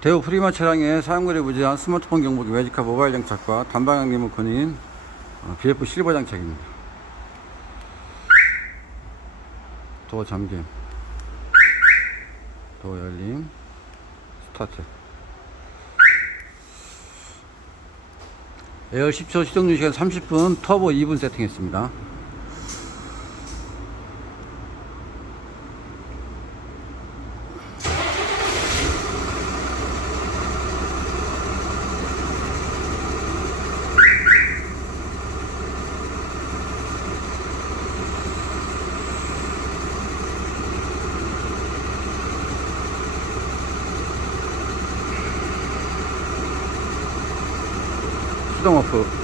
대우 프리마스마트 차량의 사용거리 무제한 스마트폰 경보기 매직카 모바일 장착과 단방향 리모컨인 BF 실버장착입니다. 도어 잠김, 도어 열림, 스타트. 에어 10초, 시동중 시간 30분, 터보 2분 세팅했습니다. 시동 오프.